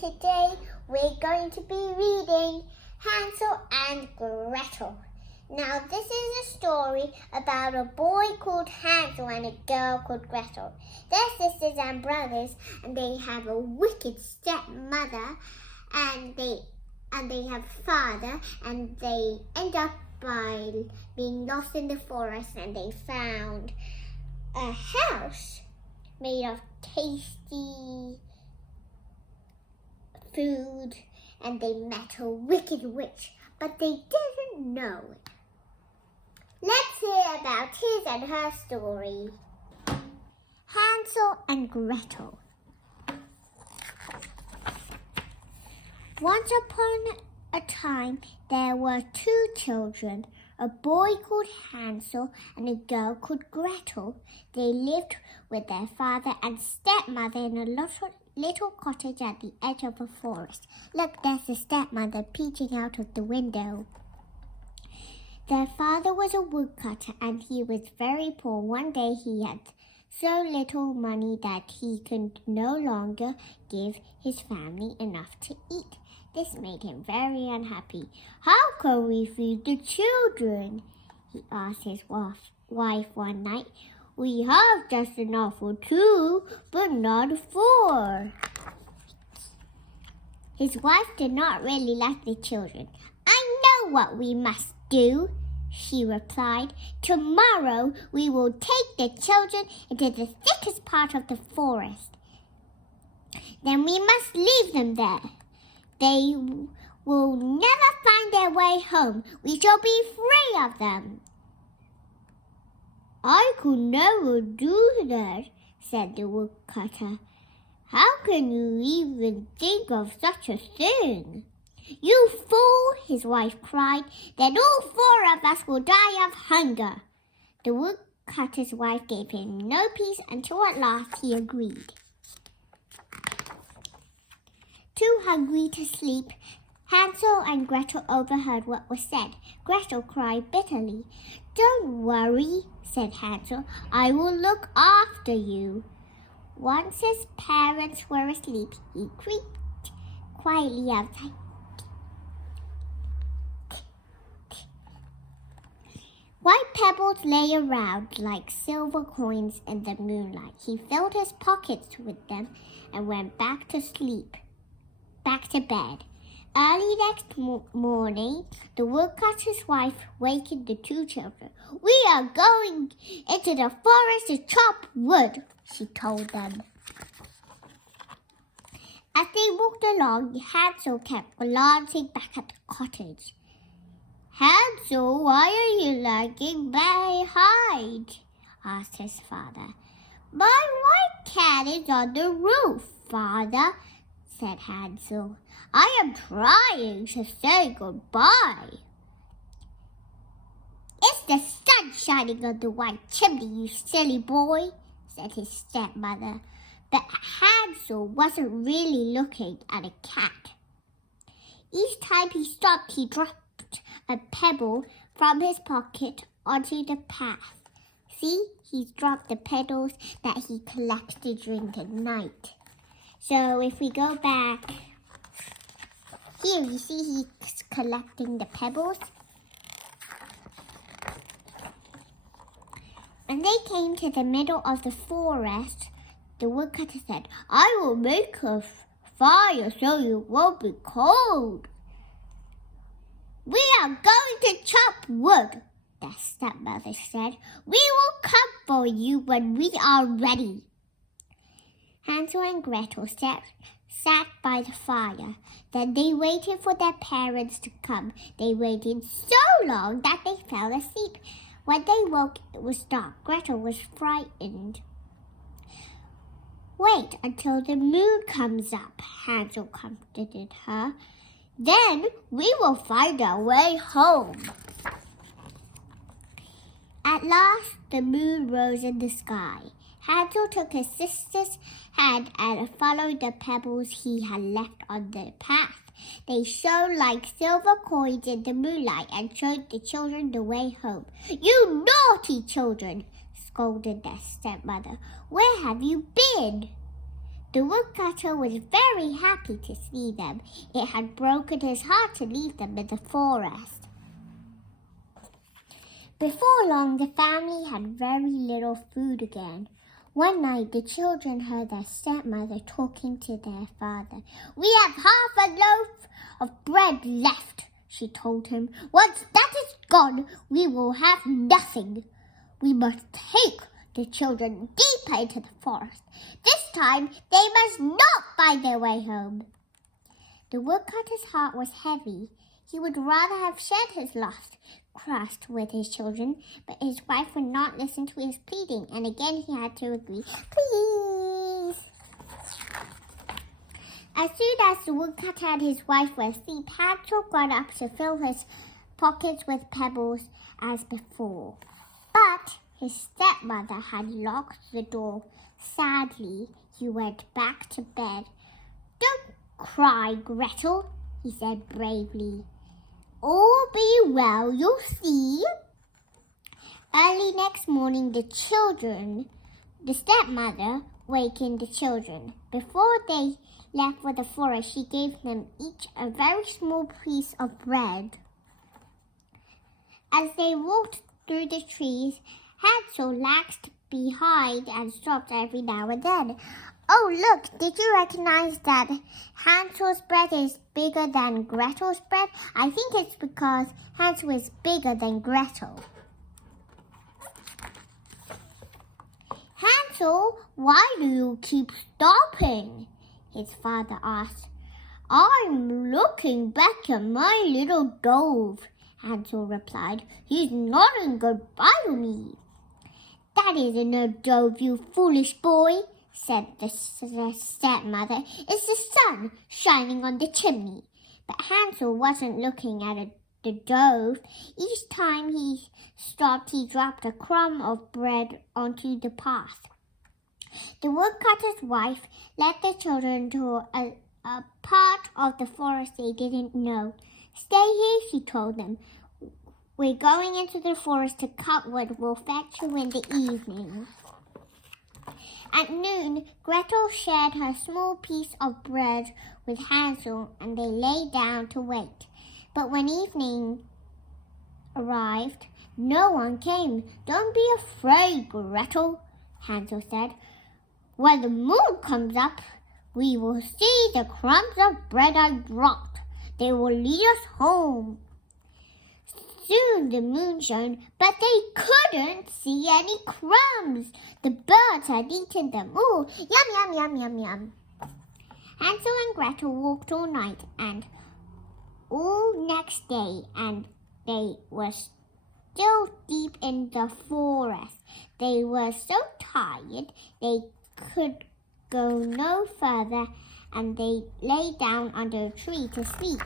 today we're going to be reading Hansel and Gretel. Now this is a story about a boy called Hansel and a girl called Gretel. They're sisters and brothers, and they have a wicked stepmother, and they have a father, and they end up by being lost in the forest, and they found a house made of tasty food, and they met a wicked witch, but they didn't know it. Let's hear about his and her story. Hansel and Gretel. Once upon a time, there were two children, a boy called Hansel and a girl called Gretel. They lived with their father and stepmother in a little cottage at the edge of a forest. Look, there's the stepmother peeping out of the window. Their father was a woodcutter, and he was very poor. One day he had so little money that he could no longer give his family enough to eat. This made him very unhappy. "How can we feed the children?" he asked his wife one night. "We have just enough for two, but not four." His wife did not really like the children. "I know what we must do," she replied. "Tomorrow we will take the children into the thickest part of the forest. Then we must leave them there. They will never find their way home. We shall be free of them." "I could never do that," said the woodcutter. "How can you even think of such a thing?" "You fool!" his wife cried. "Then all four of us will die of hunger." The woodcutter's wife gave him no peace until at last he agreed. Too hungry to sleep, Hansel and Gretel overheard what was said. Gretel cried bitterly. "Don't worry," said Hansel. "I will look after you." Once his parents were asleep, he creeped quietly outside. White pebbles lay around like silver coins in the moonlight. He filled his pockets with them and went back to bed. Early next morning, the woodcutter's wife wakened the two children. "We are going into the forest to chop wood," she told them. As they walked along, Hansel kept glancing back at the cottage. "Hansel, why are you lagging behind?" asked his father. "My white cat is on the roof, father," said Hansel. "I am trying to say goodbye." "It's the sun shining on the white chimney, you silly boy," said his stepmother. But Hansel wasn't really looking at a cat. Each time he stopped, he dropped a pebble from his pocket onto the path. See, he's dropped the pebbles that he collected during the night. So if we go back, here you see he's collecting the pebbles. When they came to the middle of the forest, the woodcutter said, "I will make a fire so you won't be cold." "We are going to chop wood," the stepmother said. "We will come for you when we are ready." Hansel and Gretel sat by the fire. Then they waited for their parents to come. They waited so long that they fell asleep. When they woke, it was dark. Gretel was frightened. "Wait until the moon comes up," Hansel comforted her. "Then we will find our way home." At last, the moon rose in the sky. Hansel took his sister's hand and followed the pebbles he had left on the path. They shone like silver coins in the moonlight and showed the children the way home. "You naughty children!" scolded their stepmother. "Where have you been?" The woodcutter was very happy to see them. It had broken his heart to leave them in the forest. Before long, the family had very little food again. One night, the children heard their stepmother talking to their father. "We have half a loaf of bread left," she told him. "Once that is gone, we will have nothing. We must take the children deeper into the forest. This time, they must not find their way home." The woodcutter's heart was heavy. He would rather have shared his lost crust with his children, but his wife would not listen to his pleading, and again he had to agree. "Please." As soon as the woodcutter and his wife were asleep, Hansel got up to fill his pockets with pebbles as before. But his stepmother had locked the door. Sadly, he went back to bed. "Don't cry, Gretel," he said bravely. "All be well, you'll see." Early next morning, the stepmother, wakened the children. Before they left for the forest, she gave them each a very small piece of bread. As they walked through the trees, Hansel lagged behind and stopped every now and then. "Oh, look, did you recognize that Hansel's bread is bigger than Gretel's bread? I think it's because Hansel is bigger than Gretel." "Hansel, why do you keep stopping?" his father asked. "I'm looking back at my little dove," Hansel replied. "He's nodding goodbye to me." "That isn't a dove, you foolish boy," said the stepmother. "It's the sun shining on the chimney." But Hansel wasn't looking at the dove. Each time he stopped, he dropped a crumb of bread onto the path. The woodcutter's wife led the children to a part of the forest they didn't know. "Stay here," she told them. "We're going into the forest to cut wood. We'll fetch you in the evening." At noon, Gretel shared her small piece of bread with Hansel, and they lay down to wait. But when evening arrived, no one came. "Don't be afraid, Gretel," Hansel said. "When the moon comes up, we will see the crumbs of bread I dropped. They will lead us home." Soon the moon shone, but they couldn't see any crumbs. The birds had eaten them all. Yum, yum, yum, yum, yum. Hansel and Gretel walked all night and all next day, and they were still deep in the forest. They were so tired they could go no further, and they lay down under a tree to sleep.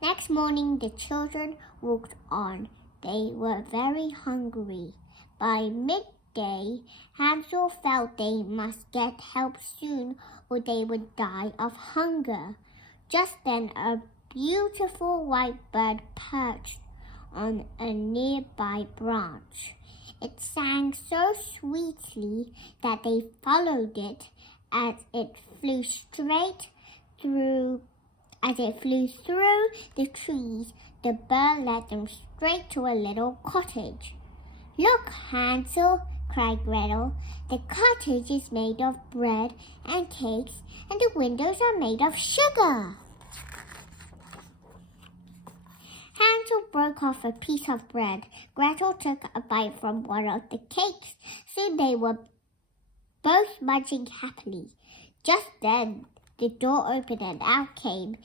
Next morning, the children walked on. They were very hungry. By midday, Hansel felt they must get help soon or they would die of hunger. Just then, a beautiful white bird perched on a nearby branch. It sang so sweetly that they followed it as it flew through the trees. The bird led them straight to a little cottage. "Look, Hansel," cried Gretel. "The cottage is made of bread and cakes, and the windows are made of sugar." Hansel broke off a piece of bread. Gretel took a bite from one of the cakes. Soon they were both munching happily. Just then, the door opened and out came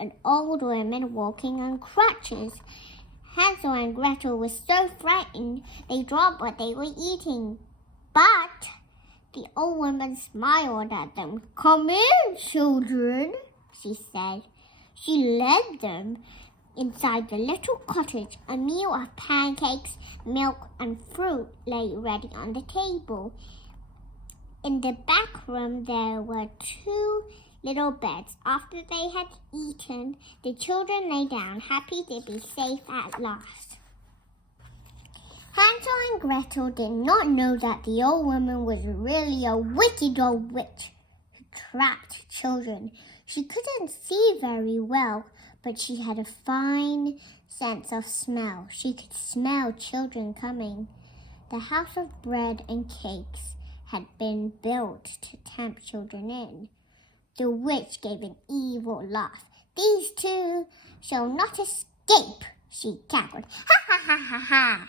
an old woman walking on crutches. Hansel and Gretel were so frightened they dropped what they were eating. But the old woman smiled at them. "Come in, children," she said. She led them inside the little cottage. A meal of pancakes, milk, and fruit lay ready on the table. In the back room, there were 2 little beds. After they had eaten, the children lay down, happy to be safe at last. Hansel and Gretel did not know that the old woman was really a wicked old witch who trapped children. She couldn't see very well, but she had a fine sense of smell. She could smell children coming. The house of bread and cakes had been built to tempt children in. The witch gave an evil laugh. "These two shall not escape," she cackled. "Ha ha ha ha ha!"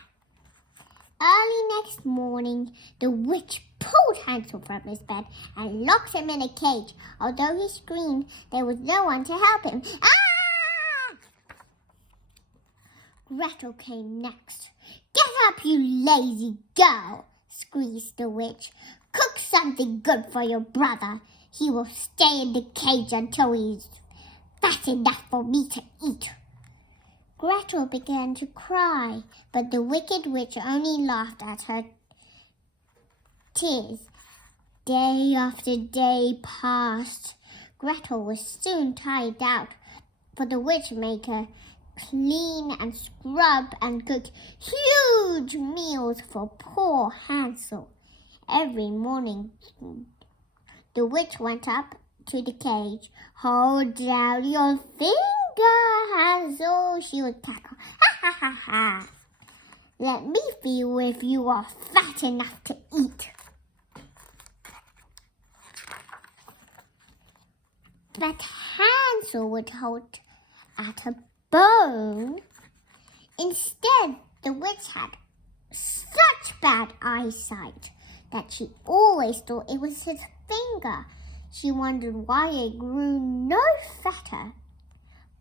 Early next morning, the witch pulled Hansel from his bed and locked him in a cage. Although he screamed, there was no one to help him. Ah! Gretel came next. "Get up, you lazy girl," squeezed the witch. "Cook something good for your brother. He will stay in the cage until he's fat enough for me to eat." Gretel began to cry, but the wicked witch only laughed at her tears. Day after day passed. Gretel was soon tired out, for the witch made her clean and scrub and cook huge meals for poor Hansel. Every morning, the witch went up to the cage. "Hold down your finger, Hansel," she would cackle. "Ha ha ha ha! Let me feel if you are fat enough to eat." But Hansel would hold at a bone. Instead, the witch had such bad eyesight that she always thought it was his finger. She wondered why it grew no fatter.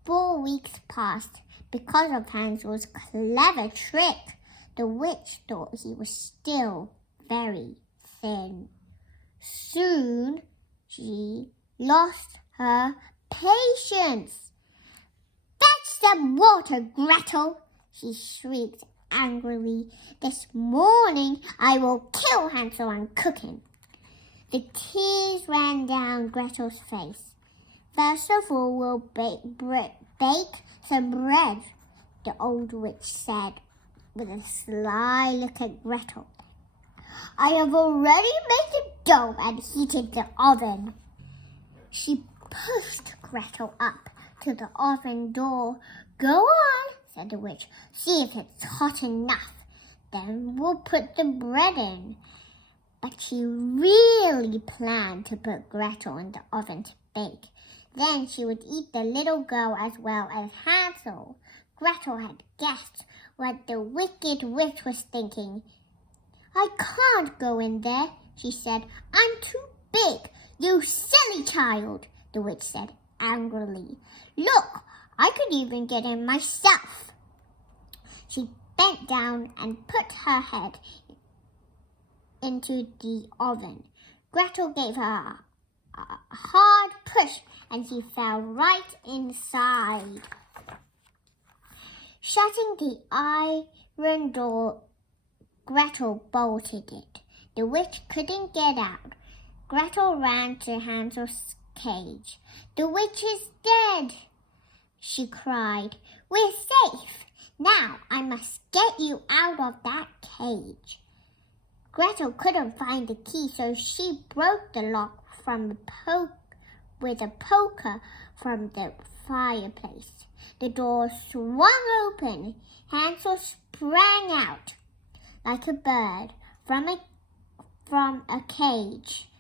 4 weeks passed. Because of Hansel's clever trick, the witch thought he was still very thin. Soon, she lost her patience. "Fetch some water, Gretel," she shrieked angrily. "This morning I will kill Hansel and cook him." The tears ran down Gretel's face. "First of all, we'll bake some bread," the old witch said, with a sly look at Gretel. "I have already made the dough and heated the oven." She pushed Gretel up to the oven door. "Go on," said the witch. "See if it's hot enough. Then we'll put the bread in." But she really planned to put Gretel in the oven to bake. Then she would eat the little girl as well as Hansel. Gretel had guessed what the wicked witch was thinking. "I can't go in there," she said. "I'm too big." "You silly child," the witch said angrily. "Look, I could even get in myself." She bent down and put her head into the oven. Gretel gave her a hard push and she fell right inside. Shutting the iron door, Gretel bolted it. The witch couldn't get out. Gretel ran to Hansel's cage. "The witch is dead," she cried. "We're safe. Now I must get you out of that cage." Gretel couldn't find the key, so she broke the lock with a poker from the fireplace. The door swung open. Hansel sprang out like a bird from a cage.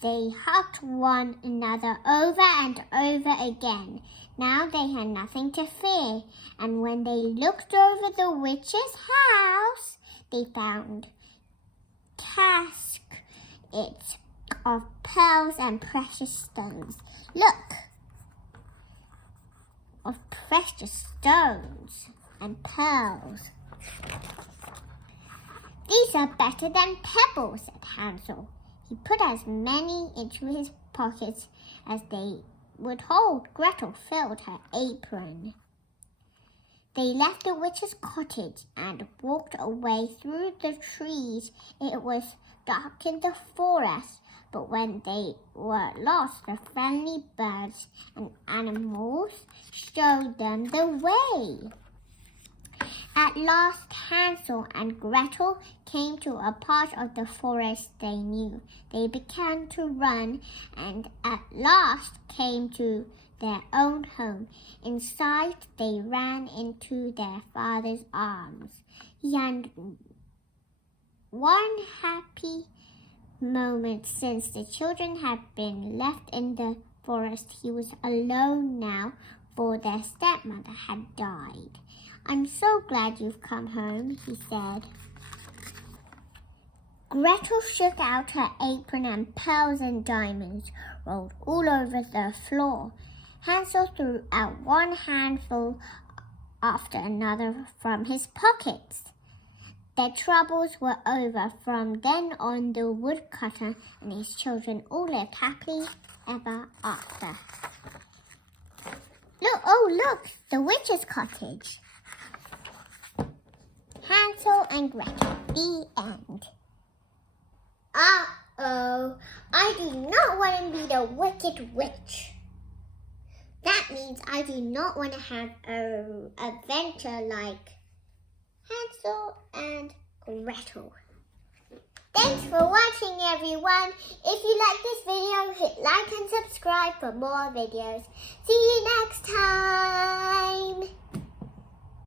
They hugged one another over and over again. Now they had nothing to fear, and when they looked over the witch's house, they found caskets of pearls and precious stones. Look, of precious stones and pearls. "These are better than pebbles," said Hansel. He put as many into his pockets as they would hold. Gretel filled her apron. They left the witch's cottage and walked away through the trees. It was dark in the forest, but when they were lost, the friendly birds and animals showed them the way. At last, Hansel and Gretel came to a part of the forest they knew. They began to run and at last came to their own home. Inside, they ran into their father's arms. He had one happy moment since the children had been left in the forest. He was alone now, for their stepmother had died. "I'm so glad you've come home," he said. Gretel shook out her apron and pearls and diamonds rolled all over the floor. Hansel threw out one handful after another from his pockets. Their troubles were over. From then on, the woodcutter and his children all lived happily ever after. Look, the witch's cottage. Hansel and Gretel, the end. Uh-oh, I do not want to be the wicked witch. That means I do not want to have an adventure like Hansel and Gretel. Thanks for watching, everyone. If you like this video, hit like and subscribe for more videos. See you next time.